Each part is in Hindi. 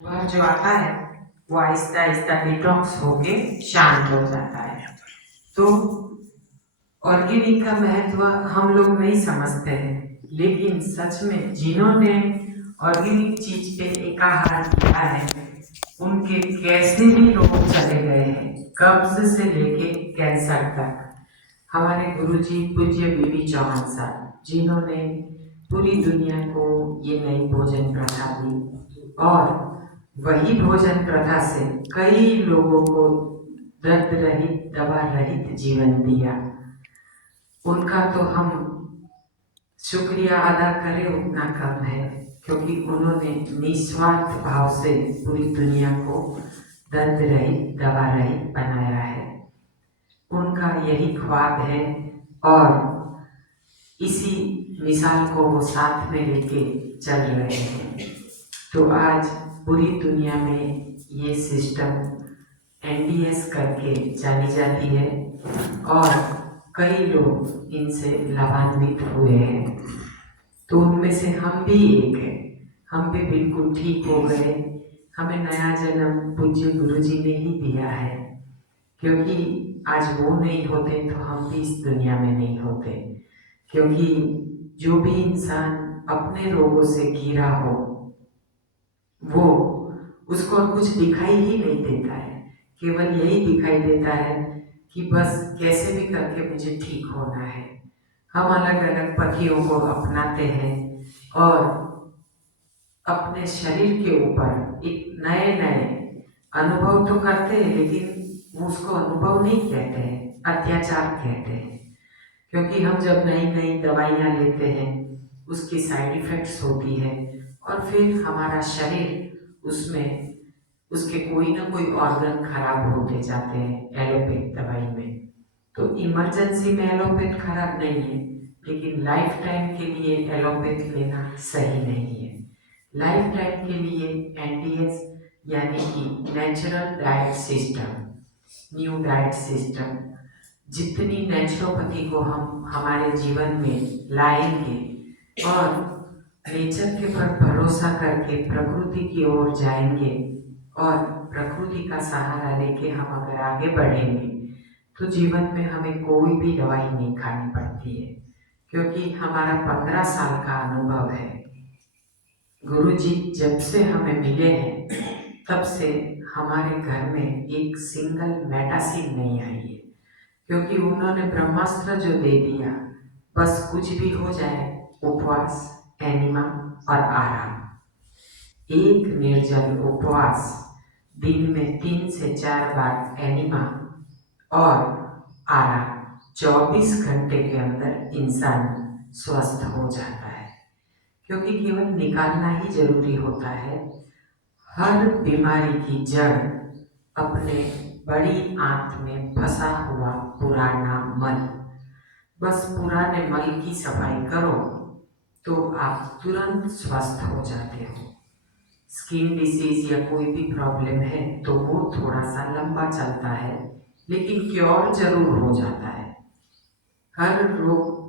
वह जो आता है वो आहिस्ता आहिस्ता डिटॉक्स होके शांत हो जाता है। तो ऑर्गेनिक का महत्व हम लोग नहीं समझते हैं, लेकिन सच में जिन्होंने ऑर्गेनिक चीज पे एकाहार किया है उनके कैसे भी रोग चले गए हैं, कब्ज से लेके कैंसर तक। हमारे गुरुजी पूज्य बीबी चौहान साहब, जिन्होंने पूरी दुनिया को ये नई भोजन प्रथा दी और वही भोजन प्रथा से कई लोगों को दर्द रहित, दवा रहित जीवन दिया। उनका तो हम शुक्रिया अदा करें उतना कम है, क्योंकि उन्होंने निस्वार्थ भाव से पूरी दुनिया को दर्द रहित, दवा रहित बनाया है। उनका यही ख्वाब है और इसी मिसाल को वो साथ में लेके चल रहे हैं। तो आज पूरी दुनिया में ये सिस्टम NDS करके जानी जाती है और कई लोग इनसे लाभान्वित हुए हैं। तो उनमें से हम भी एक हैं। हम भी बिल्कुल ठीक हो गए। हमें नया जन्म पूज्य गुरु जी ने ही दिया है, क्योंकि आज वो नहीं होते तो हम भी इस दुनिया में नहीं होते। क्योंकि जो भी इंसान अपने रोगों से घिरा हो वो उसको कुछ दिखाई ही नहीं देता है, केवल यही दिखाई देता है कि बस कैसे भी करके मुझे ठीक होना है। हम अलग अलग पथियों को अपनाते हैं और अपने शरीर के ऊपर एक नए नए अनुभव तो करते हैं, लेकिन उसको अनुभव नहीं कहते हैं, अत्याचार कहते हैं। क्योंकि हम जब नई नई दवाइयाँ लेते हैं उसकी साइड इफेक्ट्स होती है और फिर हमारा शरीर उसमें उसके कोई ना कोई ऑर्गन खराब होते जाते हैं एलोपैथ दवाई में। तो इमरजेंसी में एलोपैथ खराब नहीं है, लेकिन लाइफ टाइम के लिए एलोपैथ लेना सही नहीं है। लाइफ टाइम के लिए NDS यानी कि natural diet system, new diet system, जितनी नेचुरोपैथी को हम हमारे जीवन में लाएंगे और नेचर के पर भरोसा करके प्रकृति की ओर जाएंगे और प्रकृति का सहारा लेके हम अगर आगे बढ़ेंगे तो जीवन में हमें कोई भी दवाई नहीं खानी पड़ती है। क्योंकि हमारा 15 साल का अनुभव है। गुरुजी जब से हमें मिले हैं तब से हमारे घर में एक सिंगल मेडिसिन नहीं आई है, क्योंकि उन्होंने ब्रह्मास्त्र जो दे दिया, बस कुछ भी हो जाए, उपवास, एनिमा और आराम। एक निर्जल उपवास, दिन में 3 से 4 बार एनिमा और आराम, 24 घंटे के अंदर इंसान स्वस्थ हो जाता है। क्योंकि केवल निकालना ही जरूरी होता है। हर बीमारी की जड़ अपने बड़ी आंत में फंसा हुआ पुराना मल। बस पुराने मल की सफाई करो तो आप तुरंत स्वस्थ हो जाते हो। स्किन डिसीज या कोई भी प्रॉब्लम है तो वो थोड़ा सा लंबा चलता है, लेकिन क्योर जरूर हो जाता है। हर रोग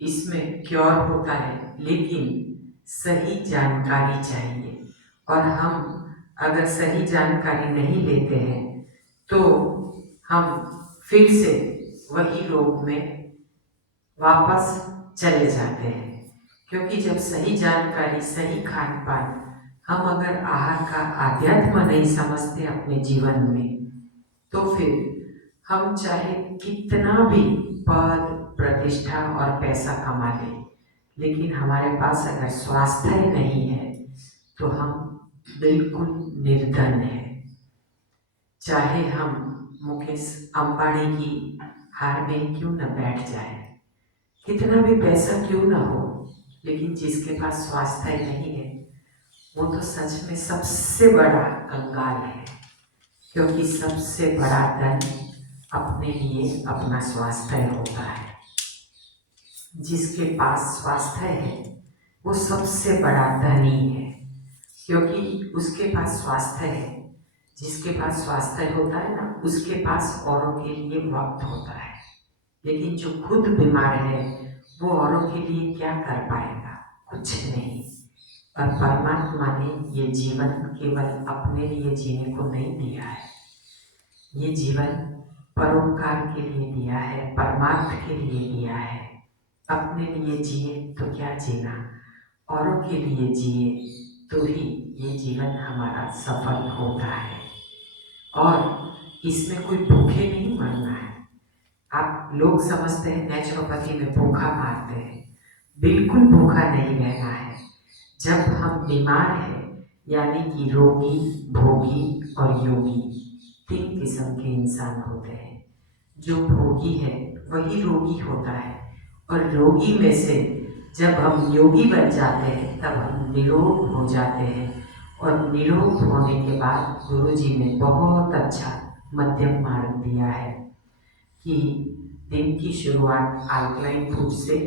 इसमें क्योर होता है, लेकिन सही जानकारी चाहिए। और हम अगर सही जानकारी नहीं लेते हैं तो हम फिर से वही रोग में वापस चले जाते हैं। क्योंकि जब सही जानकारी, सही खान पान, हम अगर आहार का आध्यात्म नहीं समझते अपने जीवन में, तो फिर हम चाहे कितना भी पद, प्रतिष्ठा और पैसा कमा लें, लेकिन हमारे पास अगर स्वास्थ्य नहीं है तो हम बिल्कुल निर्धन है। चाहे हम मुकेश अंबानी की हार में क्यों न बैठ जाए, कितना भी पैसा क्यों ना हो, लेकिन जिसके पास स्वास्थ्य नहीं है वो तो सच में सबसे बड़ा कंगाल है। क्योंकि सबसे बड़ा धन अपने लिए अपना स्वास्थ्य होता है। जिसके पास स्वास्थ्य है वो सबसे बड़ा धनी है, क्योंकि उसके पास स्वास्थ्य है। जिसके पास स्वास्थ्य होता है ना, उसके पास औरों के लिए वक्त होता है। लेकिन जो खुद बीमार है वो औरों के लिए क्या कर पाएगा? कुछ नहीं। और परमात्मा ने ये जीवन केवल अपने लिए जीने को नहीं दिया है, ये जीवन परोपकार के लिए दिया है, परमार्थ के लिए दिया है। अपने लिए जिए तो क्या जीना, औरों के लिए जिए तो ही ये जीवन हमारा सफल होता है। और इसमें कोई भूखे नहीं मरना है। आप लोग समझते हैं नेचुरोपैथी में भूखा मारते हैं, बिल्कुल भूखा नहीं रहना है। जब हम बीमार हैं, यानी कि रोगी, भोगी और योगी, 3 किस्म के इंसान होते हैं। जो भोगी है वही रोगी होता है, और रोगी में से जब हम योगी बन जाते हैं तब हम निरोग हो जाते हैं। और निरोग होने के बाद गुरुजी ने बहुत अच्छा मध्यम मार्ग दिया है कि दिन की शुरुआत अल्कलाइन फूड से।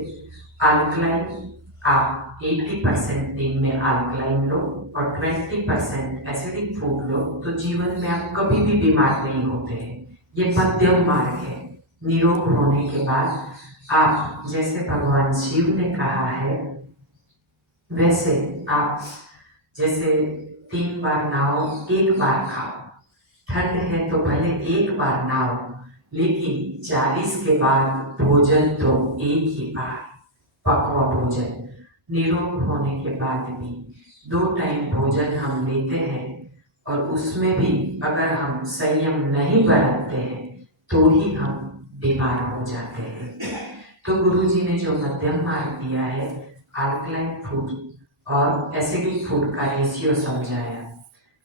अल्कलाइन आप 80% दिन में अल्कलाइन लो और 20% एसिडिक फूड लो, तो जीवन में आप कभी भी बीमार नहीं होते हैं। ये मध्यम मार्ग है। निरोग होने के बाद आप, जैसे भगवान शिव ने कहा है, वैसे आप जैसे 3 बार नहाओ, 1 बार खाओ। ठंड है तो भले 1 बार नहाओ, लेकिन 40 के बाद भोजन तो 1 ही बार, पकवा भोजन। निरोग होने के बाद भी 2 टाइम भोजन हम लेते हैं, और उसमें भी अगर हम संयम नहीं बरतते हैं तो ही हम बीमार हो जाते हैं। तो गुरुजी ने जो मध्यम मार्ग दिया है, अल्कलाइन फूड और एसिडिक फूड का रेशियो समझाया।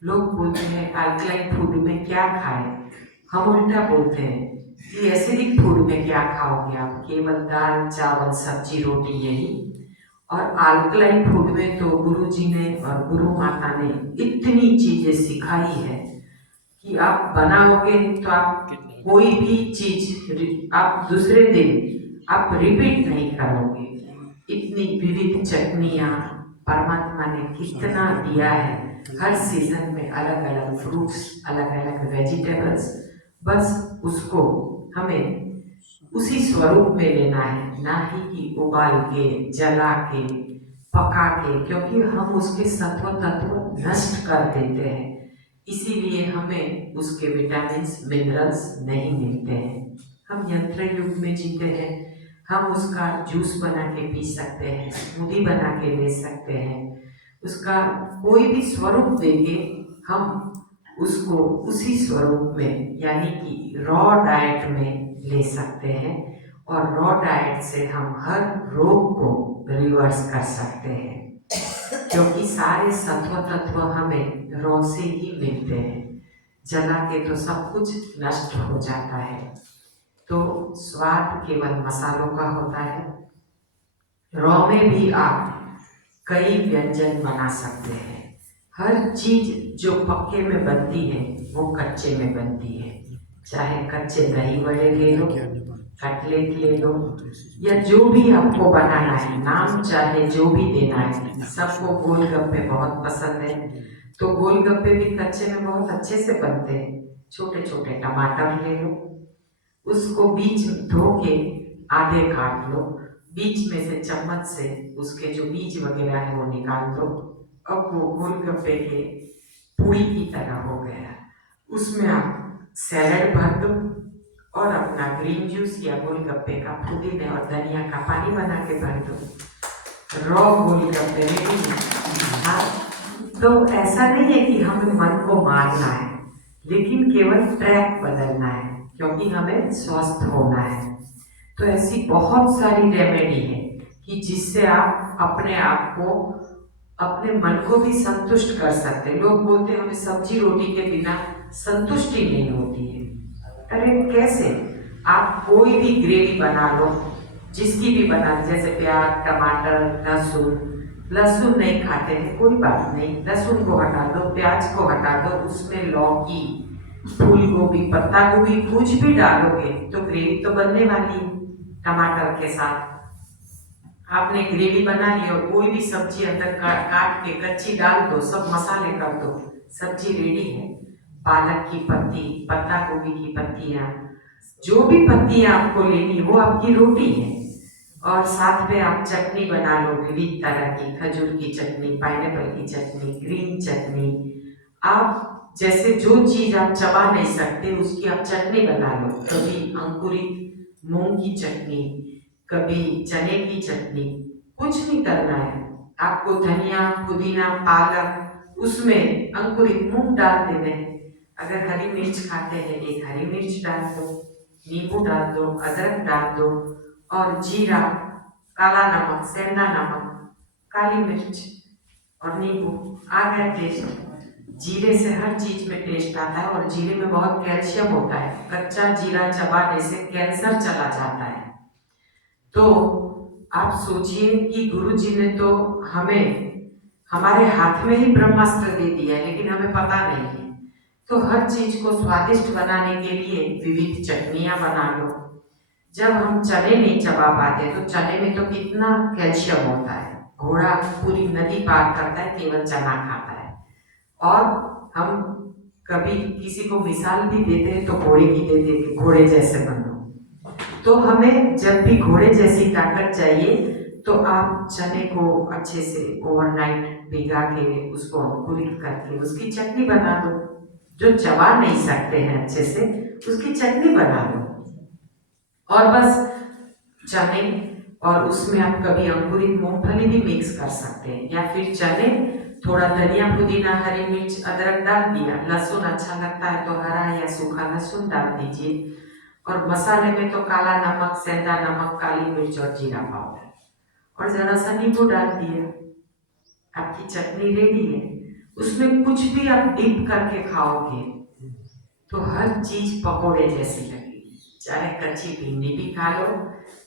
लोग बोलते हैं अल्कलाइन फूड में क्या खाएं, हम उल्टा बोलते हैं कि एसिडिक फूड में क्या खाओगे आप, केवल दाल चावल सब्जी रोटी यही। और अल्कलाइन फूड में तो गुरुजी ने और गुरु माता ने इतनी चीजें सिखाई है कि आप बनाओगे तो आप कोई भी चीज आप दूसरे दिन आप रिपीट नहीं करोगे। इतनी विविध चटनियाँ परमात्मा ने कितना दिया है। हर सीजन में अलग अलग फ्रूट्स, अलग अलग वेजिटेबल्स, बस उसको हमें उसी स्वरूप में लेना है, ना ही कि उबाल के, जला के, पका के, क्योंकि हम उसके सत्व तत्व नष्ट कर देते हैं। इसीलिए हमें उसके विटामिन्स मिनरल्स नहीं मिलते हैं। हम यंत्र युग में जीते हैं। हम उसका जूस बना के पी सकते हैं, स्मूदी बना के ले सकते हैं, उसका कोई भी स्वरूप देके हम उसको उसी स्वरूप में, यानी कि रॉ डाइट में ले सकते हैं। और रॉ डाइट से हम हर रोग को रिवर्स कर सकते हैं, क्योंकि सारे सत्व तत्व हमें रॉ से ही मिलते हैं। जला के तो सब कुछ नष्ट हो जाता है। तो स्वाद केवल मसालों का होता है। रॉ में भी आप कई व्यंजन बना सकते हैं। हर चीज जो पक्के में बनती है वो कच्चे में बनती है। चाहे कच्चे दही वड़े ले लो, कटलेट ले लो, या जो भी आपको बनाना है, नाम चाहे जो भी देना है। सबको गोलगप्पे बहुत पसंद है, तो गोलगप्पे भी कच्चे में बहुत अच्छे से बनते हैं। छोटे छोटे टमाटर ले लो, उसको बीच धो के आधे काट लो, बीच में से चम्मच से उसके जो बीज वगैरह है वो निकाल दो। अब वो गोलगप्पे के पूरी की तरह हो गया। उसमें आप सैलेड भर दो और अपना ग्रीन जूस या गोलगप्पे का पुदीने और धनिया का पानी बना के भर दो। रॉ गोलगप्पे रेडी। हाँ, तो ऐसा नहीं है कि हमें मन को मारना है, लेकिन केवल ट्रैक बदलना है, क्योंकि हमें स्वस्थ होना है। तो ऐसी बहुत सारी रेमेडी है कि जिससे आप अपने आप को, अपने मन को भी संतुष्ट कर सकते। लोग बोलते हैं हमें सब्जी रोटी के बिना संतुष्टि नहीं होती है। अरे कैसे? आप कोई भी ग्रेवी बना लो, जिसकी भी बना, जैसे प्याज, टमाटर, लहसुन। लहसुन नहीं खाते हैं, कोई बात नहीं, लहसुन को हटा दो, प्याज को हटा दो, उसमें लौकी, फूल गोभी, पत्ता गोभी कुछ भी डालोगे तो ग्रेवी तो बनने वाली है। टमाटर के साथ आपने ग्रेवी बना ली और कोई भी सब्जी अंदर काट के कच्ची डाल दो, सब मसाले कर दो, सब्जी रेडी है। पालक की पत्ती, पत्ता गोभी की पत्तियां, जो भी पत्तियां आपको लेनी वो आपकी रोटी है। और साथ में आप चटनी बना लो विविध तरह की, खजूर की चटनी, पाइनएप्पल की चटनी, ग्रीन चटनी। आप जैसे जो चीज आप चबा नहीं सकते उसकी आप चटनी बना लो। कभी अंकुरित मूंग की चटनी, कभी चने की चटनी। कुछ नहीं करना है आपको, धनिया पुदीना पालक, उसमें अंकुरित मूंग डाल देने हैं। अगर हरी मिर्च खाते हैं एक हरी मिर्च डाल दो, नींबू डाल दो, अदरक डाल दो, और जीरा, काला नमक, सेंधा नमक, काली मिर्च और नींबू। आ गया टेस्ट। जीरे से हर चीज में टेस्ट आता है, और जीरे में बहुत कैल्शियम होता है। कच्चा जीरा चबाने से कैंसर चला जाता है। तो आप सोचिए कि गुरु जी ने तो हमें हमारे हाथ में ही ब्रह्मास्त्र दे दिया है, लेकिन हमें पता नहीं है। तो हर चीज को स्वादिष्ट बनाने के लिए विविध चटनियां बना लो। जब हम चने नहीं चबा पाते तो चने में तो कितना कैल्शियम होता है। घोड़ा पूरी नदी पार करता है केवल चना खाता है। और हम कभी किसी को मिसाल भी देते हैं तो घोड़े की देते हैं कि घोड़े जैसे बनो। तो हमें जब भी घोड़े जैसी ताकत चाहिए तो आप चने को अच्छे से ओवरनाइट भिगा के उसको अंकुरित करके उसकी चटनी बना दो। जो चबा नहीं सकते हैं अच्छे से उसकी चटनी बना लो। और बस चने, और उसमें आप कभी अंकुरित मूंगफली भी मिक्स कर सकते हैं, या फिर चने, थोड़ा धनिया पुदीना हरी मिर्च अदरक डाल दिया, लहसुन अच्छा लगता है तो हरा या सूखा लहसुन डाल दीजिए। और मसाले में तो काला नमक, सेंधा नमक, काली मिर्च और जीरा पाउडर, और जरा सा नींबू डाल दिया, आपकी चटनी रेडी है। उसमें कुछ भी आप डिप करके खाओगे तो हर चीज पकोड़े जैसी लगेगी। चाहे कच्ची भिंडी भी खा लो,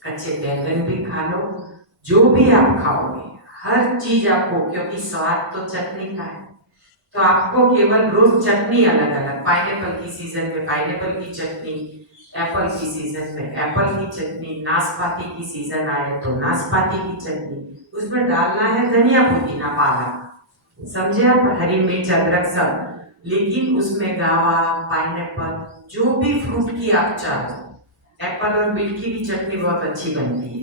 कच्चे बैंगन भी खा लो, जो भी आप खाओगे हर चीज आपको, क्योंकि स्वाद तो चटनी का है। तो आपको केवल रोज चटनी अलग अलग, पाइनएप्पल की सीजन में पाइनएप्पल की चटनी, एप्पल की सीजन में एप्पल की चटनी, नाशपाती की सीजन आए तो नाशपाती की चटनी। उसमें डालना है धनिया पुदीना पालक, समझे आप, हरी मिर्च अदरक सब। लेकिन उसमें गावा, पाइनएप्पल, जो भी फ्रूट की आप चाहो, एप्पल और बीट की भी चटनी बहुत अच्छी बनती है।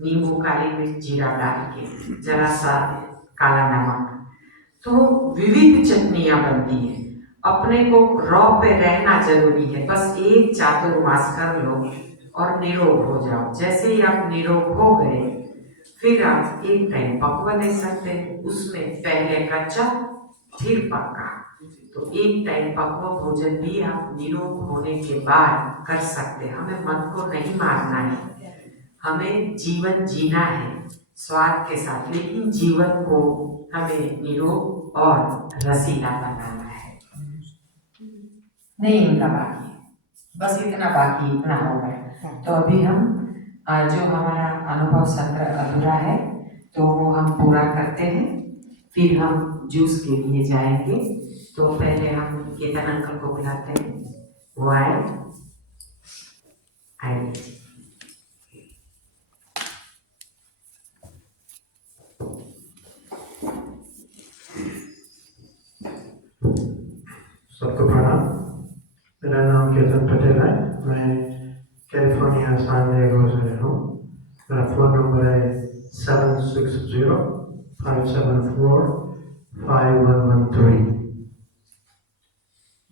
नींबू, काली मिर्च, जीरा डाल के, जरा सा काला नमक, तो विविध चटनियां बनती है। अपने को रॉ पे रहना जरूरी है, बस एक चातुर्मास कर लो और निरोग हो जाओ। जैसे ही आप निरोग हो गए फिर आप एक टाइम पकवा ले सकते हैं, उसमें पहले कच्चा फिर पक्का। तो एक टाइम पकवा भोजन भी आप निरोग होने के बाद कर सकते हैं। हमें मन को नहीं मारना है, हमें जीवन जीना है स्वाद के साथ, लेकिन जीवन को हमें निरोग और रसीला बनाना है। नहीं इनका बाकी, बस इतना बाकी, इतना हो गया। तो अभी हम जो हमारा अनुभव सत्र अधूरा है तो वो हम पूरा करते हैं, फिर हम जूस के लिए जाएंगे। तो पहले हम केतन अंकल को बुलाते हैं, वो आए। सबको प्रणाम। मेरा नाम केतन पटेल है, मैं कैलिफोर्निया सैन डिएगो से हूँ। मेरा फ़ोन नंबर है 760-574-5113।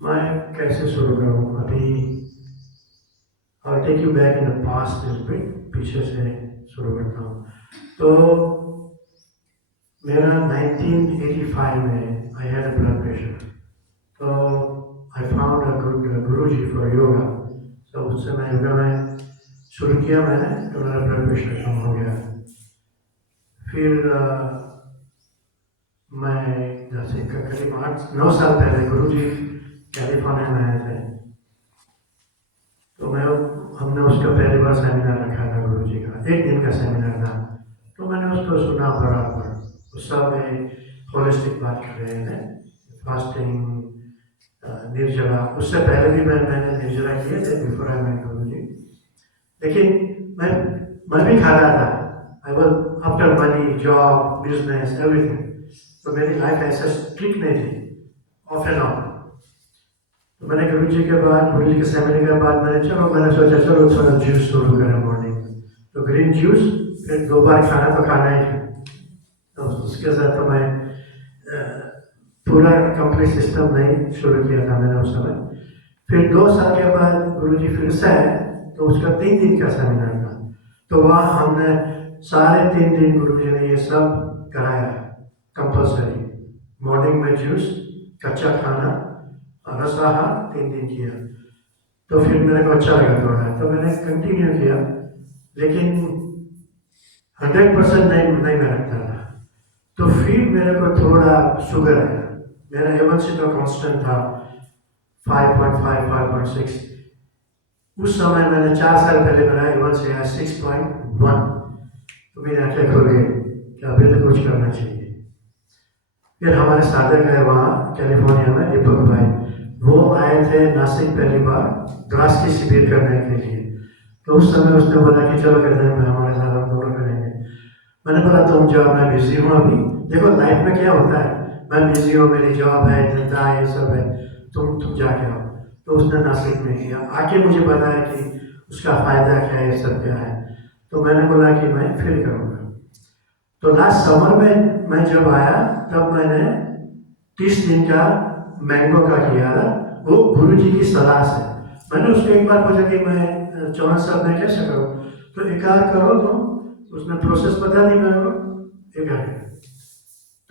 मैं कैसे शुरू करूँ? अभी I'll take you back in the past a bit, पीछे से शुरू करता हूँ। तो मेरा 1985 में I had a blood pressure, तो I found a good Guruji for yoga. तो उससे मैं योगा में शुरू किया मैंने, तो मेरा ब्लड प्रेशर कम हो गया। फिर मैं जैसे करीब 8-9 साल पहले गुरुजी कैलिफोर्निया में आए थे, तो हमने उसका पहली बार सेमिनार रखा था गुरुजी का, एक दिन का सेमिनार था। तो मैंने उसको सुना बराबर, उस सब में होलिस्टिक बात कर रहे थे, फास्टिंग, निर्जला। उससे पहले भी मैंने निर्जला किए थे बिफोर आई मेट गुरुजी। लेकिन मैं भी खाता था। I was after money, job, business, everything. तो मेरी लाइफ ऐसा स्ट्रिक्ट नहीं थी, ऑफ एंड ऑन। तो मैंने गुरुजी के सेमिनार के बाद मैंने सोचा चलो थोड़ा जूस शुरू करें मॉर्निंग में। तो तो ग्रीन जूस, फिर 2 बार खाना तो खाना ही है। तो उसके साथ तो मैं पूरा कंप्लीट सिस्टम नहीं शुरू किया था मैंने उस समय। फिर 2 साल के बाद गुरुजी फिर से आए, तो उसका 3 दिन का सेमिनार था। तो वहाँ हमने सारे 3 दिन गुरुजी ने ये सब कराया कंपल्सरी। मॉर्निंग में जूस, कच्चा खाना, रसाहार 3 दिन किया। तो फिर मेरे को अच्छा लगा थोड़ा, तो मैंने कंटिन्यू किया, लेकिन 100% नहीं मैं रखता था। तो फिर मेरे को थोड़ा शुगर आया। मेरा A1C तो कांस्टेंट था 5.5, 5.6। उस समय मैंने 4 साल पहले मेरा A1C आया 6.1। तो मेरी आंखें खुल गई कि अभी तो कुछ करना चाहिए। फिर हमारे साधक है वहाँ कैलिफोर्निया में, दीपक भाई, वो आए थे नासिक पहली बार ग्रास की शिविर करने के लिए। तो उस समय उसने बोला कि चलो कहते हैं मैं हमारे साथ हम दोनों करेंगे। मैंने बोला तुम जाओ, मैं बिजी हूँ अभी। देखो लाइफ में क्या होता है, मैं बिजी हूँ, मेरी जॉब है, धंधा है, ये सब है, तुम जाके आओ। तो उसने नासिक में किया, आके मुझे बताया कि उसका फायदा क्या है, ये सब क्या है। तो मैंने बोला कि मैं फिर करूँगा। तो लास्ट समर में मैं जब आया तब मैंने 30 दिन का मैंगो का किया था, वो गुरुजी की सलाह से। मैंने उसको एक बार पूछा कि मैं 54 साल में कैसे करूँ, तो एक आध करो तुम। उसने प्रोसेस बता दी मेरे को, एक आध।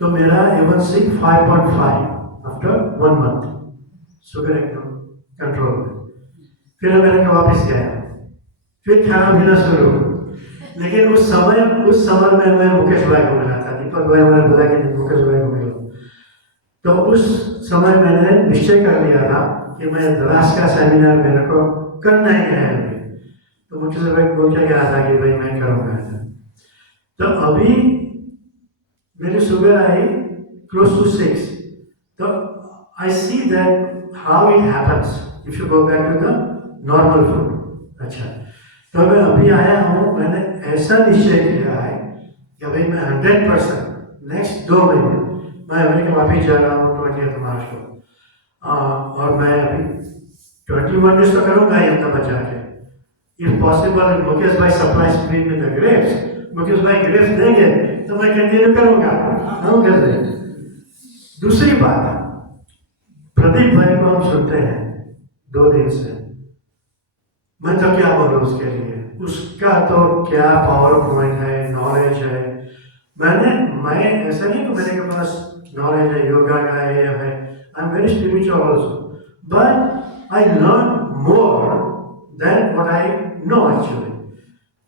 तो मेरा A1C 5.5 आफ्टर 1 मंथ, शुगर एकदम कंट्रोल में। फिर मेरे को वापस गया, फिर खाना पीना शुरू। लेकिन उस समय में मैं मुकेश भाई को मिला था, दीपक भाई मैंने बोला कि मुकेश भाई को मिलो। तो उस समय मैंने निश्चय कर लिया था कि मैं द्रास का सेमिनार मेरे को करना ही है अभी। तो मुकेश भाई बोल के गया था कि भाई मैं करूँगा। तो अभी मेरी sugar I close to 6. So I see that how it happens if you go back to the normal food. अच्छा, तो मैं अभी आया हूँ, मैंने ऐसा निश्चय किया है कि भाई मैं 100% नेक्स्ट 2 महीने मैं अमेरिका वापिस जा रहा हूँ 20 मार्च को। और मैं अभी 21 डेज तो करूँगा ही अपना बचा के। इफ पॉसिबल मुकेश भाई surprise me with the grapes, Mukesh भाई ग्रेप्स देंगे तो मैं कंटिन्यू करूँगा। हम कर रहे। दूसरी बात, प्रदीप भाई को हम सुनते हैं 2 दिन से, मैं तो क्या बोलूं उसके लिए, उसका तो क्या पावर पॉइंट है, नॉलेज है। मैं ऐसा नहीं कि मेरे के पास नॉलेज है योगा का है, I am very spiritual also, but I learn more than what I know actually.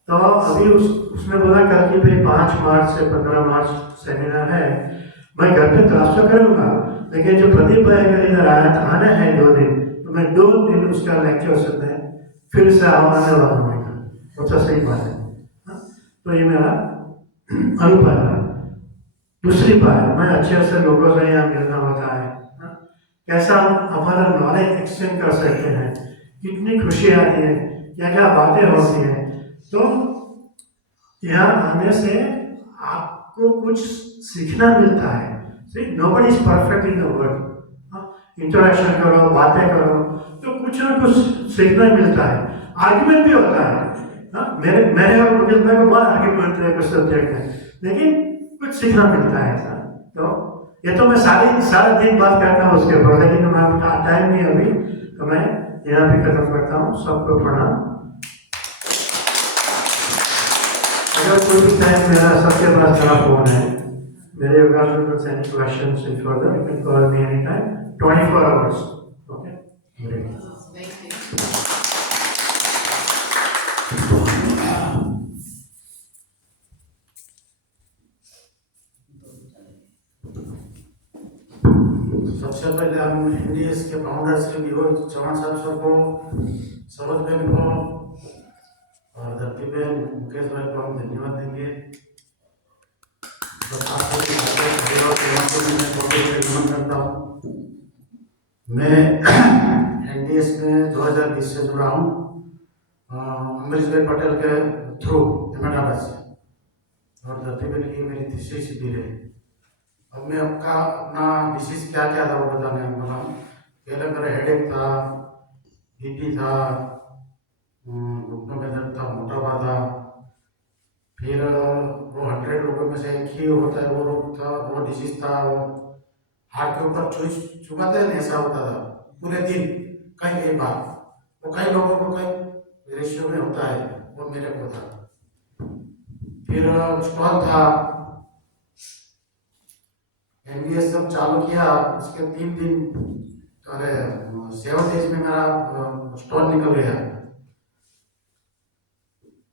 तो अभी उसने बोला कल की भाई 5 मार्च से 15 मार्च सेमिनार है, मैं घर पे ट्रांसफर करूँगा, लेकिन जो प्रदीप भाई अगर इधर आना है 2 दिन, तो मैं 2 दिन उसका लेक्चर सुनने फिर से आने वाला हूँ। अच्छा, सही बात है। तो ये मेरा अनुभव है। दूसरी बात, मैं अच्छे से लोगों से यहाँ मिलना होता है, कैसा हमारा नॉलेज एक्सचेंज कर सकते हैं, कितनी खुशी आती है, क्या क्या बातें होती हैं। तो यहाँ आने से आपको कुछ सीखना मिलता है। Nobody is perfect in the world. Interaction करो, बातें करो, तो कुछ ना कुछ सीखना मिलता है। आर्ग्यूमेंट भी होता है, मेरे और मुकेश भाई को बहुत आर्ग्यूमेंट है कुछ सब्जेक्ट है, लेकिन कुछ सीखना मिलता है ऐसा। तो ये तो मैं सारा दिन बात करता हूँ उसके ऊपर, लेकिन हमारा टाइम नहीं अभी, तो मैं यहाँ भी खत्म करता हूँ। सबको प्रणाम। अगर कोई भी टाइम मेरा सबके पास मेरा फोन है, मेरे योगासन को any questions in further, you can call me anytime, 24 hours. Okay? Very good. सबसे पहले हम NDS के फाउंडर्स के भी हो, चौहान साहब सर को, सरोज बहन को और धरती बहन मुकेश भाई को हम धन्यवाद देंगे। करता हूँ मैं NDS में 2020 से जुड़ा हूँ, अमरीश भाई पटेल के थ्रू अहमदाबाद से, और धरती बहन की मेरी तीसरी शिविर है। अब मैं अपना डिसीज क्या क्या था वो बताने वाला हूँ। पहले मेरा हेडेक था, बीपी था, घुटनों में दर्द था, मोटापा था, फिर वो 100 रोगों में से एक ही होता है, वो रोग था, वो डिजीज था, वो हार्ट के ऊपर चुभाते हैं, ऐसा होता था पूरे दिन कई बार। वो कई लोगों को कई रेशियो में होता है, वो मेरे को था। फिर स्टॉल था, एमबीएस जब चालू किया उसके 3 दिन, अरे 7 डेज में मेरा स्टॉल निकल गया।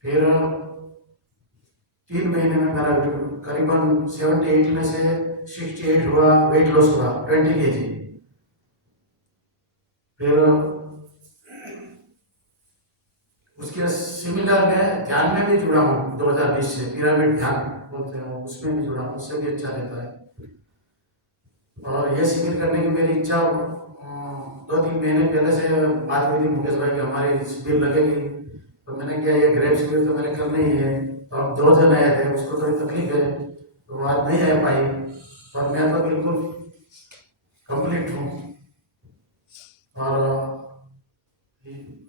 फिर 3 महीने में मेरा करीबन 78 में से 68 हुआ, वेट लॉस हुआ 20 kg। फिर उसके सिमिलर में ध्यान में भी जुड़ा हूँ 2020 से, पिरामिड ध्यान बोलते हैं, उसमें भी जुड़ा हूँ, उससे भी अच्छा रहता है। और ये शिविर करने की मेरी इच्छा 2-3 महीने पहले से बात हुई थी मुकेश भाई की, हमारी शिविर लगेगी। तो मैंने किया, ये ग्रेप शिविर तो मैंने करना ही है। तो हम 2 जन आए थे, उसको थोड़ी तकलीफ है तो वो आज नहीं आ पाई, और मैं तो बिल्कुल कंप्लीट हूँ। और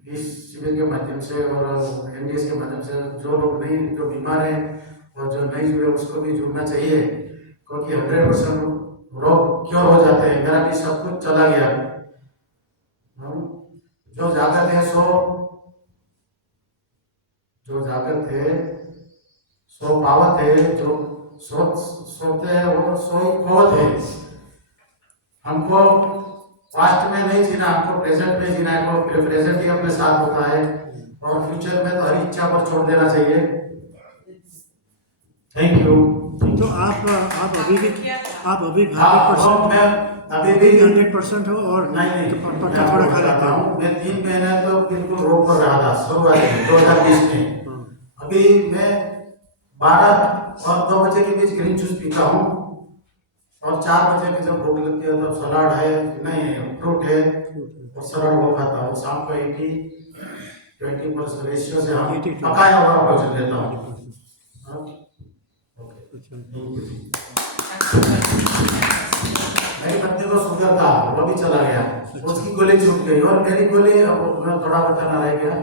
इस शिविर के माध्यम से और एनडीएस के माध्यम से जो लोग नहीं, जो बीमार हैं और जो नहीं जुड़े, उसको भी जुड़ना चाहिए, क्योंकि 100% रोग क्योर हो जाते हैं। मेरा भी सब कुछ चला गया। जो जागृत है सो पावत है, जो सोते हैं वो सोई खोवत है। हमको पास्ट में नहीं जीना, हमको प्रेजेंट में जीना है। तो प्रेजेंट ही अपने साथ होता है, और फ्यूचर में तो हर इच्छा पर छोड़ देना चाहिए। Thank you. तो आप अभी भी 100% मैं अभी भी 100% हो, और नहीं पट्टा थोड़ा खा लेता हूँ। मैं 3 महीने तो बिल्कुल रोग पर रहा था शुरुआत में 2020 में। अभी मैं 12 और 2 बजे के बीच ग्रीन जूस पीता हूँ, और 4 बजे में जब भूख लगती है तो सलाद है, नहीं फ्रूट है, और सलाद वो खाता हूँ। शाम को 80-20% रेशियो से हम पकाया हुआ भोजन लेता हूँ। मेरी पत्नी को शुगर था, वो भी चला गया, उसकी गोली छूट गई, और मेरी गोली, अब मैं थोड़ा बताना रह गया।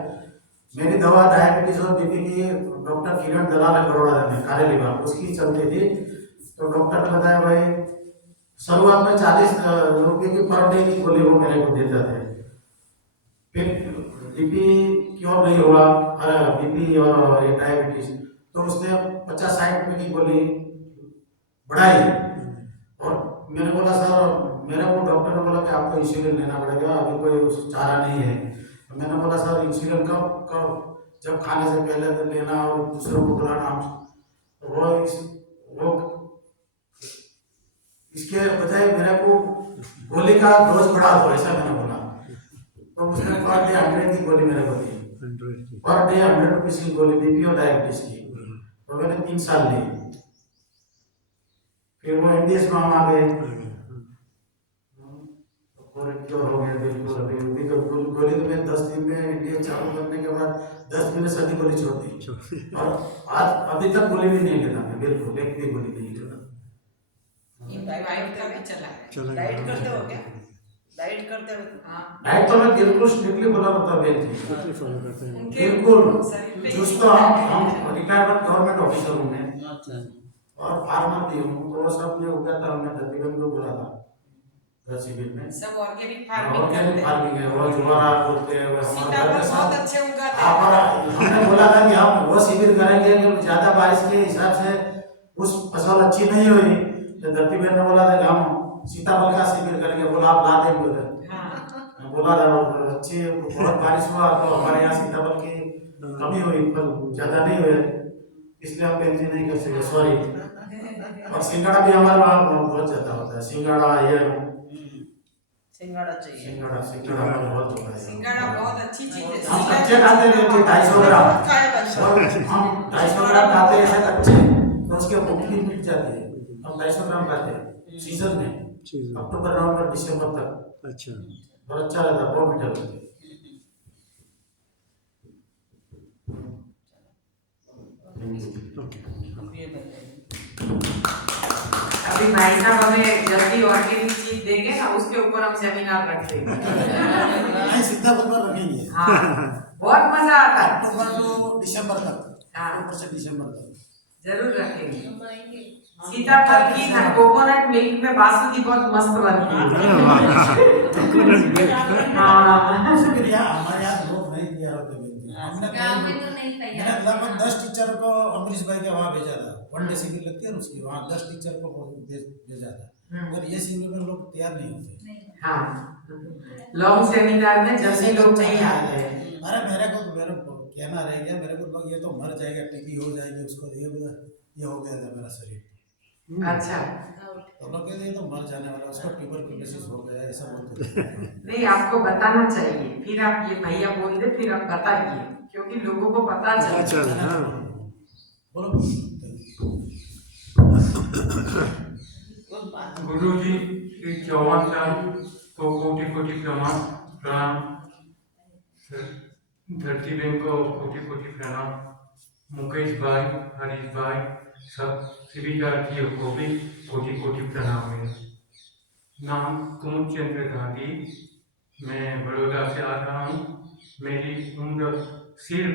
मेरी दवा डायबिटीज और बीपी की डॉक्टर किरण दलाल है बड़ौदा में, कारेलीबाग, उसकी चलती थी। तो डॉक्टर ने बताया भाई, शुरुआत में 40 रुपये की पर डे की गोली वो मेरे को देते थे। फिर बीपी क्योर नहीं हुआ, बीपी और ये डायबिटीज, तो उसने 50-60 रुपये की गोली बढ़ाई। और मैंने बोला सर, मेरे को डॉक्टर ने बोला कि आपको इंसुलिन लेना पड़ेगा, अभी कोई चारा नहीं है। तो मैंने बोला सर, इंसुलिन कब जब खाने से पहले तो लेना और दूसरों को बुलाना, वो इसके बजाय मेरे को गोली का डोज बढ़ा दो, ऐसा मैंने बोला। तो उसने पर डे 100 की गोली मेरे को दी, पर डे 100 रुपीज की गोली, बीपी और डायबिटीज की। तो मैंने 3 साल ली। फिर वो एनडीएस में हम आ गए, क्योर हो गया बिल्कुल। अभी तो गोली तो मैं 10 दिन में एनडीएस चालू करने के बाद 10 दिन में सभी गोली छोड़ दी, और आज अभी तक गोली भी नहीं लेना है, बिल्कुल एक भी गोली नहीं लेना। डाइट का भी चला है। डाइट करते हो क्या? डाइट करते हो? हाँ, डाइट तो मैं बिल्कुल स्ट्रिक्टली फॉलो करता हूँ बिल्कुल। जूस तो हम रिटायरमेंट गवर्नमेंट ऑफिसर हूँ मैं, और फार्मर भी हूँ, तो वो सब में उगाता था। हमने धरतीबंद को बोला था शिविर में, सब ऑर्गेनिक फार्मिंग है, वो जुआरा बोलते हैं, वो हमारे घर में बहुत सब अच्छे उगाते हैं। हमने बोला था कि हम वो शिविर करेंगे, कि ज्यादा बारिश के हिसाब से उस फसल अच्छी नहीं हुई, तो धरती बहन ने बोला था कि हम सीताफल का शिविर करेंगे। बोला आप ला देंगे उधर। हाँ, बोला था अच्छी बहुत बारिश हुआ, तो हमारे यहाँ सीताफल की कमी हुई, फल ज्यादा नहीं हुए, इसलिए हम पेंशन नहीं कर सके, सॉरी। और सिंगाड़ा भी हमारे वहाँ बहुत ज्यादा होता है, सिंगाड़ा ये सिंगाड़ा चाहिए। सिंगाड़ा बहुत होता है। सिंगाड़ा बहुत अच्छी चीज है। हम कच्चे खाते हैं 250 ग्राम, और हम 250 ग्राम खाते हैं ऐसे कच्चे, तो उसके भूख भी मिट जाती है। हम 250 ग्राम खाते हैं सीजन में, अक्टूबर नवंबर दिसंबर तक। अच्छा, बहुत अच्छा रहता है, बहुत मीठा लगता है। अभी भाई साहब हमें जल्दी ऑर्गेनिक चीज देंगे ना, उसके ऊपर हम सेमिनार रख देंगे। नहीं, सीताफल पर रखेंगे। हाँ, बहुत मजा आता है। अक्टूबर से दिसंबर तक, हाँ। अक्टूबर से दिसंबर तक। जरूर रखेंगे। हम आएंगे। सीताफल की कोकोनट मिल्क में बासुंदी बहुत मस्त बनती है। अरे वाह हाँ फिर यहाँ हमारे यहाँ लोग नहीं तैयार होते बिल्कुल। हमने गाँव में कोई- तो नहीं मैंने तैयार लगभग 10 टीचर को अमरीश भाई के वहाँ भेजा था। 1 डे शिविर लगती है ना उसकी, वहाँ 10 टीचर को भेजा था। और ये शिविर में लोग तैयार नहीं होते। हाँ लॉन्ग सेमिनार में जैसे लोग नहीं आते हैं। अरे मेरे को कहना रह गया, मेरे को लोग ये तो मर जाएगा, टीबी हो जाएगी उसको, ये हो गया था मेरा शरीर। अच्छा तो लोग कहते हैं ये तो मर जाने वाला, उसको ट्यूबरकुलोसिस हो गया, ऐसा बोलते थे। नहीं आपको बताना चाहिए, फिर आप ये भैया बोल दे फिर आप बताइए, क्योंकि लोगों को पता चले। चल हाँ बोलो। गुरु जी श्री चौहान साहब को कोटि कोटि प्रणाम। धरती बहन को कोटि कोटि प्रणाम। मुकेश भाई, हरीश भाई, सब सभी विद्यार्थियों को भी कोटि कोटि प्रणाम है। नाम कुमुद चंद्र गांधी, मैं बड़ौदा से आ रहा हूँ। मेरी उम्र सिर्फ